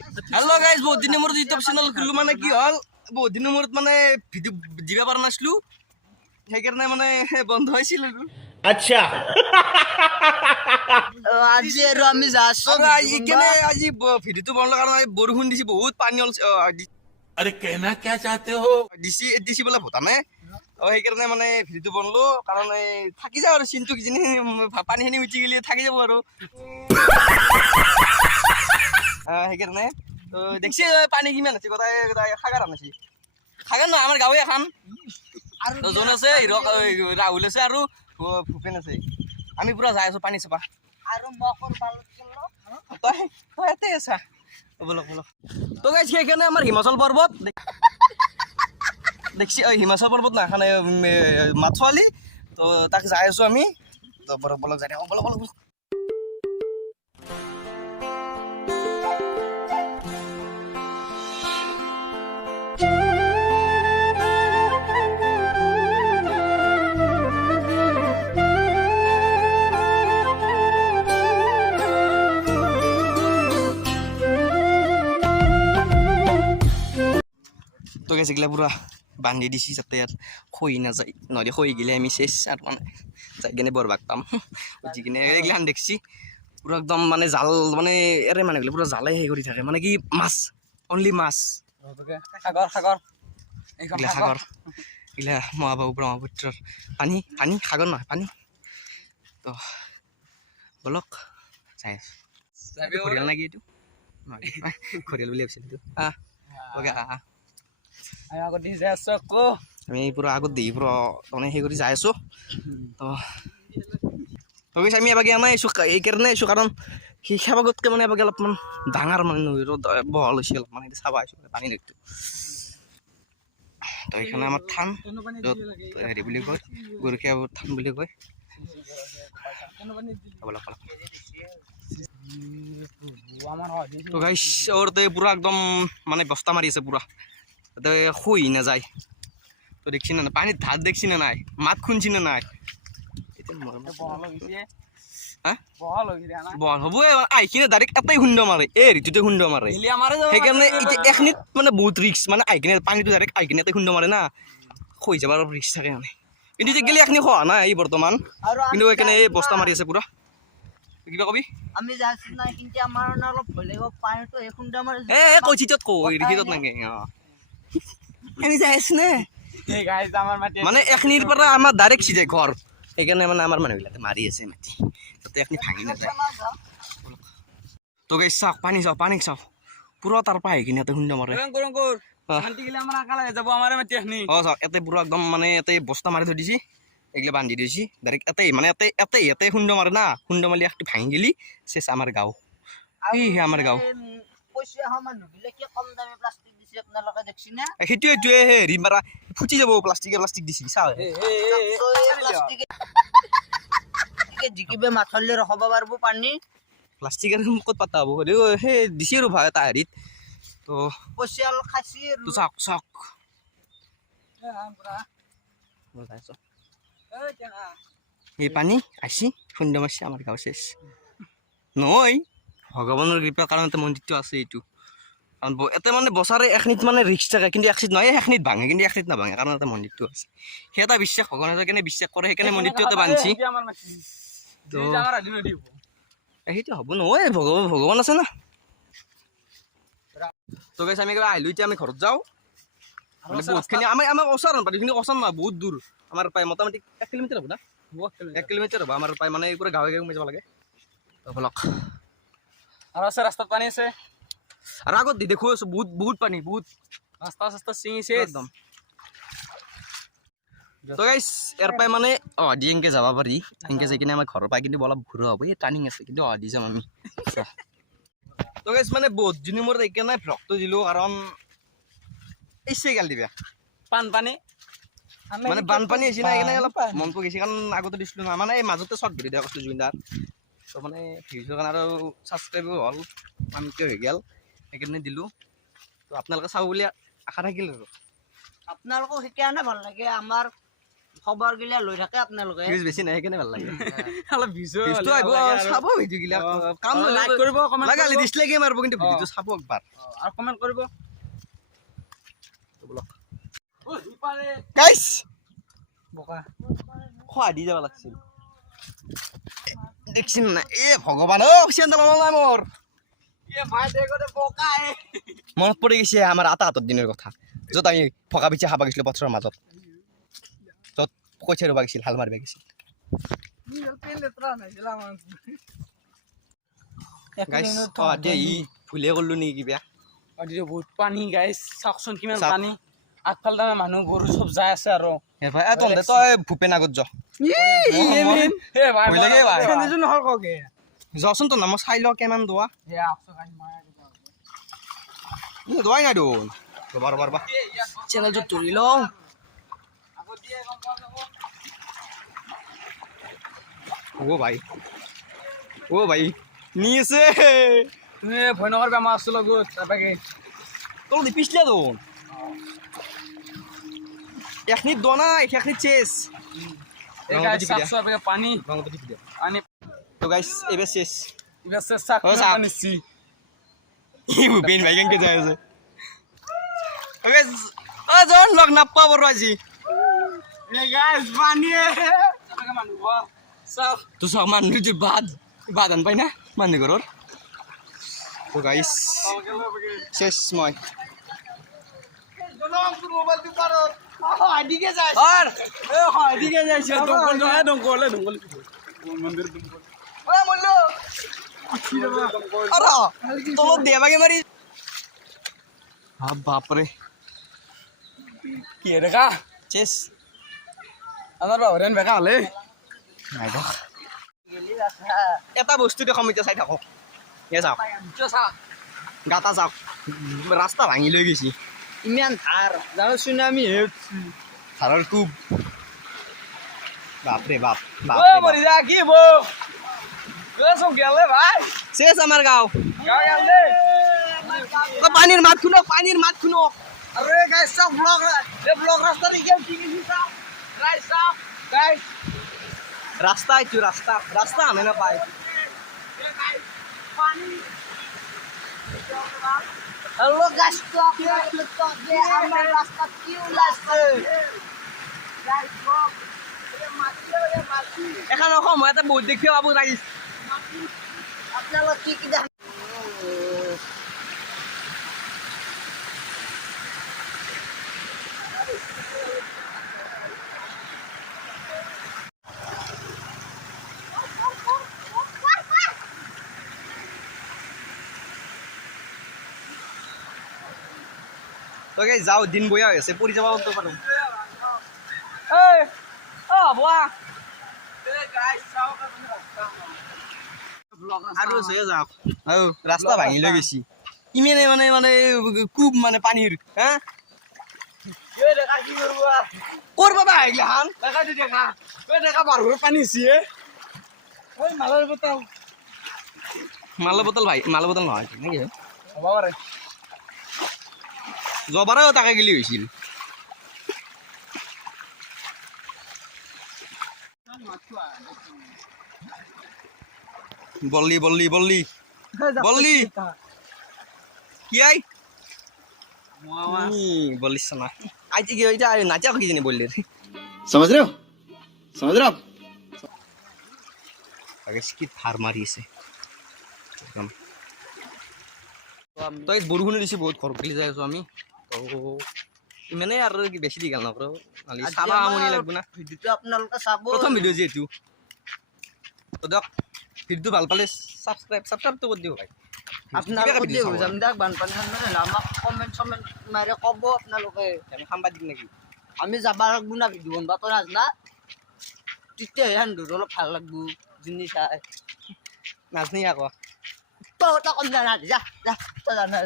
Hello guys बहुत दिन मोर YouTube channel खुल्लू माने की हल बहुत दिन मोर माने भिडिओ दिबा पारा नासलु সেই কারণে মানে বন্ধ হইছিল अच्छा আজি আৰু আমি যাছো ইকেনে আজি ভিডিওটো বন্ধ কাৰণে বৰষুণ দিছি বহুত পানী হল अरे कहना क्या चाहते हो দিছি দিছি বলে ভটানে সেই কারণে মানে ভিডিওটো বন্ধলো কারণ থাকি যাও আৰু চিনটো কিজনি পানী হেনি উঠি গলি থাকি যাব আৰু সেই কাৰণে তো দেখছি পানী কিমান আছে কথা খাগাৰ আনছি খাগাৰ না আমাৰ গাঁৱে এখন তো জন আছে ৰাহুল আছে আৰু ভূপেন আছে আমি পুৰা যাই আছো পানী চাপা আৰু মকৰ বালত খেললো তই তই এতে আছা বলক বলক তো গাইছ সেইখানে আমাৰ হিমাচল পৰ্বত দেখছি হিমাচল পৰ্বত না এখানে মাছৱালি তো তাক যাই আছো আমি তো বলক বলক যাই বলক বলক তো গেছে গেলে পুরা বান্ধি দিছি যাতে আর খই না যায় নদী খই গেলে আমি শেষ আর মানে যাই কিনে বরবাদ পাম বুঝি কিনে এগুলান দেখছি পুরো একদম মানে জাল মানে এরে মানে পুরো জালে হে করে থাকে মানে কি মাছ অনলি মাছ সাগর সাগর এগুলা সাগর এগুলা মহাবাহু ব্রহ্মপুত্রর পানি পানি সাগর নয় পানি তো বলক যাই খরিয়াল নাকি এইটো খরিয়াল বুলি ভাবিছিল এইটো ওকে আমি আগত দি যাই আছো আকৌ আমি পুরো আগত দিই পুরো মানে সেই করে যাই আছো তো অবশ্যই আমি এবাগে আনাই আছো এই কারণে আছো কারণ শিক্ষা ভাগতকে মানে এবাগে অলপমান ডাঙৰ মানে নদীৰ বহল হৈছে অলপ মানে চাবা আছো পানী দেখতো তো এখানে আমার থান য'ত হেৰি বুলি কয় গৰখীয়া থান বুলি কয় তো গাইস ওরতে পুরো একদম মানে বস্তা মারি আছে পুরা শুই না যায় তো দেখছি না পানির ধার দেখছি না নাই মাত শুনছি না নাই বল হব আইকিনে ডাইরেক্ট এটাই খুন্দ মারে ঋতুতে খুন্দ মারে সেইকাৰণে এখিনিত মানে বহুত রিক্স মানে আইকিনে পানীটো ডাইরেক্ট আইকিনে এটাই খুন্দ মারে না হৈ যাবার রিক্স থাকে মানে কিন্তু গেলে এখিনি খোৱা নাই এই বৰ্তমান কিন্তু সেইকাৰণে এই বস্তা মাৰি আছে পুৰা কিবা কবি আমি যাইছো না কিন্তু আমাৰ অলপ ভয় লাগিব পানীটো এখুন্দা মাৰে কৈছি তত কৈ ৰিখিতত নাগে আমি যাই আছো না এই গাইজ আমাৰ মাটি মানে এখিনিৰ পৰা আমাৰ ডাইৰেক্ট চিধে ঘৰ সেইকাৰণে মানে আমাৰ মানুহবিলাকে মাৰি আছে মাটি তাতে এখিনি ভাঙি নাযায় তো গাইছ চাওক পানী চাওক পুৰা তাৰ পৰা আহি কিনে ইয়াতে খুন্দা মাৰে চাওক ইয়াতে পুৰা একদম মানে ইয়াতে বস্তা মাৰি থৈ দিছি এইগিলা বান্ধি দিছি ডাইৰেক্ট ইয়াতে খুন্দা মাৰে না খুন্দা মাৰি একটু ভাঙি গেলি চেচ আমাৰ গাঁও আমাৰ গাঁও পইচা মানুহবিলাকে কম দামী প্লাষ্টিক দিছে আপোনালোকে দেখছি না সেইটোৱে হেৰি মাৰা ফুটি যাব প্লাষ্টিক দিছি চাওক প্লাষ্টিকে জিকিবে মাথলে ৰখাব পাৰিব পানী প্লাষ্টিক আৰু ক'ত পাতা হ'ব সেই দিছি আৰু ভাই এটা হেৰিত তো পইচা অলপ খাইছি আৰু তো চাওক এই পানী আইছি খুন্দা মাৰছি আমাৰ গাঁও চেচ নহয় ভগৱানৰ কৃপাৰ কাৰণতে মন্দিৰটো আছে এইটো কাৰণ এতে মানে বছৰে এখিনিত মানে ৰিক্স থাকে কিন্তু একচিত নহয় এখিনিত ভাঙে কিন্তু একচিত নাভাঙে কাৰণ এটা মন্দিৰটো আছে সেই এটা বিশ্বাস ভগৱানে কেনে বিশ্বাস কৰে সেইকাৰণে মন্দিৰটো এটা বান্ধছি তো সেইটো হ'ব নহয় ভগৱান আছে না তো গাইছ আমি আহিলো এতিয়া আমি ঘৰত যাওঁ মানে বহুতখিনি আমাৰ ওচৰ পানীখিনি ওচৰ নহয় বহুত দূৰ আমাৰ প্ৰায় মোটামুটি 1 কিলোমিটাৰ হ'ব না 1 কিলোমিটাৰ হ'ব আমাৰ প্ৰায় মানে পুৰা গাঁৱে সোমাই যাব লাগে বলক আৰু আছে ৰাস্তাত পানী আছে আৰু আগত দেখো আছো বহুত পানী বহুত ৰাস্তা চিঙিছে একদম তো গাইছ ইয়াৰ পৰাই মানে দি এনেকৈ যাব পাৰি এনেকৈ যাই কিনে আমাৰ ঘৰৰ পৰা কিন্তু অলপ ঘূৰা হ'ব এই টাৰ্ণিং আছে কিন্তু দি যাম আমি তো গাইছ মানে বহুত দিনৰ মূৰত এইকাৰণে ভ্লগটো দিলোঁ কাৰণ এছে গাল দিবা বানপানী মানে বানপানী হৈছে না সেইকাৰণে অলপ মনটো গৈছে কাৰণ আগতে দিছিলোঁ না মানে এই মাজতে শ্বৰ্ট ভিডিঅ' দিয়া কৈছিলোঁ জুবিনদাৰ তো মানে ভিডিঅ'ৰ কাৰণে আৰু ছাবস্ক্ৰাইবো হ'ল মানকৈ হৈ গ'ল সেইকাৰণে দিলোঁ তো আপোনালোকে চাব বুলি আশা থাকিল আৰু আপোনালোকক সেইকাৰণে ভাল লাগে আমাৰ খবৰ গিলা লৈ থাকে আপোনালোকে ভিউজ বেছি নাই সেইকাৰণে ভাল লাগে অলপ ভিজুৱেল ভিউজটো আহিব চাব ভিডিঅ' গিলা কাম লাইক কৰিব কমেন্ট লাগে ডিছলাইকে মাৰিব কিন্তু ভিডিঅ'টো চাব একবাৰ আৰু কমেন্ট কৰিব ও দিপাৰে গাইস বকা খোৱা দি যাব লাগছিল দেখছিন না এ ভগৱান ও চেণ্ডেল নাই মোৰ এ ভাই দেখতে বকা মনত পৰি গৈছে আমাৰ আটা দিনৰ কথা য'ত আমি ফকা পিঠা খাব গৈছিলোঁ পথাৰৰ মাজত য'ত কঠীয়া ৰুব গৈছিল হাল মাৰিব গৈছিল গাইস দে ই ভুলে কৰিলোঁ নেকি কিবা বহুত পানী গাইছ চাওকচোন কিমান চাওক। পানী আগফালে তাৰমানে মানুহ গৰু চব যাই আছে আৰু হে ভাই তহঁতে তই ভূপেন আগত যা এ ভাই ভয় লাগে ভাই। নহল কগে যাচোন তো নাম চাই ল কিমান দোৱা এ আপছো গাইছ মায়া দোৱাই নাই দোন ৰবা ৰবা ৰবা চেনেলটো তুলি লওঁ আগত দিয়ে গম পাও যাব ও ভাই নি আছে তুমি ভয় নকৰবা মই আছো লগত তাপাকে তোর পিছলে দোন এখনি দোনা এখনি চেস এ গাইছ চাকছো আপে পানী পানী তো গাইস এবে শেষ ইবা সে চাক ও চাক। নিছি ভূপেন ভাই কেনকে যায় আছে ওকে ও জন লগ নাপা বড় আজি এ গাইছ পানী তাপাকে মানুহ ঘর চাও তো সব মানুষ যে বাদ আন পাই না মানুষ ঘরের তো গাইস শেষ মই আর এ হয় দিকে যাইছে দঙ্গল নহয় দঙ্গল মন্দির দঙ্গল ও মল্লু আরে তো দেবাগে মারি বাপ রে কি দেখা শেষ আমার বাবরেন বেকা হলে নাই দেখ গেলি ৰাখা এটা বস্তু দেখো এতিয়া চাই থাকক এ যাওক কি চা গাতা যাওক রাস্তা ভাঙি লৈ গেছি ইমান ধাৰ জানোচোন আমি হেছি ধাৰৰ কুব বাপরে বাপ ও মরি যা কি বো ও সব গেলে ভাই শেষ আমার গাঁও গাও গেলে পানির মাত খুনো আরে গাইস সব ব্লগ এ ব্লগ রাস্তা দিয়ে কি কি সব গাইস সব গাইস রাস্তা একটু রাস্তা আমি না পাই হ্যালো গাছ তো আপনার তো যে আমার রাস্তা কি উলাছে গাইস বক এ মাটি এখানে সময়তে বহুত দেখি পাবো লাগিস আপনারা কি কি দেখ তোকে যাও দিন বইয়া হয়েছে পরি যাবা তো পারো এই ও বুয়া এ গাইস সব ব্লগ আৰু হয়ে যাও রাস্তা ভাঙি লৈ গেছি ইমেনে মানে কুব মানে পানির হ্যাঁ এ দেখা কি করবা কোর বাবা আইলা হান দেখা দি দেখা এ দেখা বারহুর পানি সিয়ে ওই মালার বতাও মাল বোতল নহয় নাকি বাবা রে জবারেও তাকে গেলি হয়েছিল বললি কি আই বলিস না আজ কি ওইটা নাচা কি জানি বললি समझ रहे हो আগে কি থার মারিছে একদম তো এই বরগুনে দিছি বহুত খরচ গেলি যাই আছো আমি তো ইমানে আর কি বেশি দি গেল না করো খালি সাবা আমনি লাগবো না ভিডিওটো আপোনালোকে চাব প্রথম ভিডিও যেহেতু তো দেখ ভিডিও ভাল পালে সাবস্ক্রাইব তো করে দিও ভাই আপোনালোকে দিও যাম দাক বানপানী মানে আমাক কমেন্ট মাৰে ক'ব আপোনালোকে আমি সাংবাদিক নাকি আমি যাব লাগব না ভিডিও বনবা তো নাজনা তেতিয়াহে হান্দুৰ অলপ ভাল লাগব জিনি চাই নাজনি আকৌ তো কম জানা যা যা তো জানা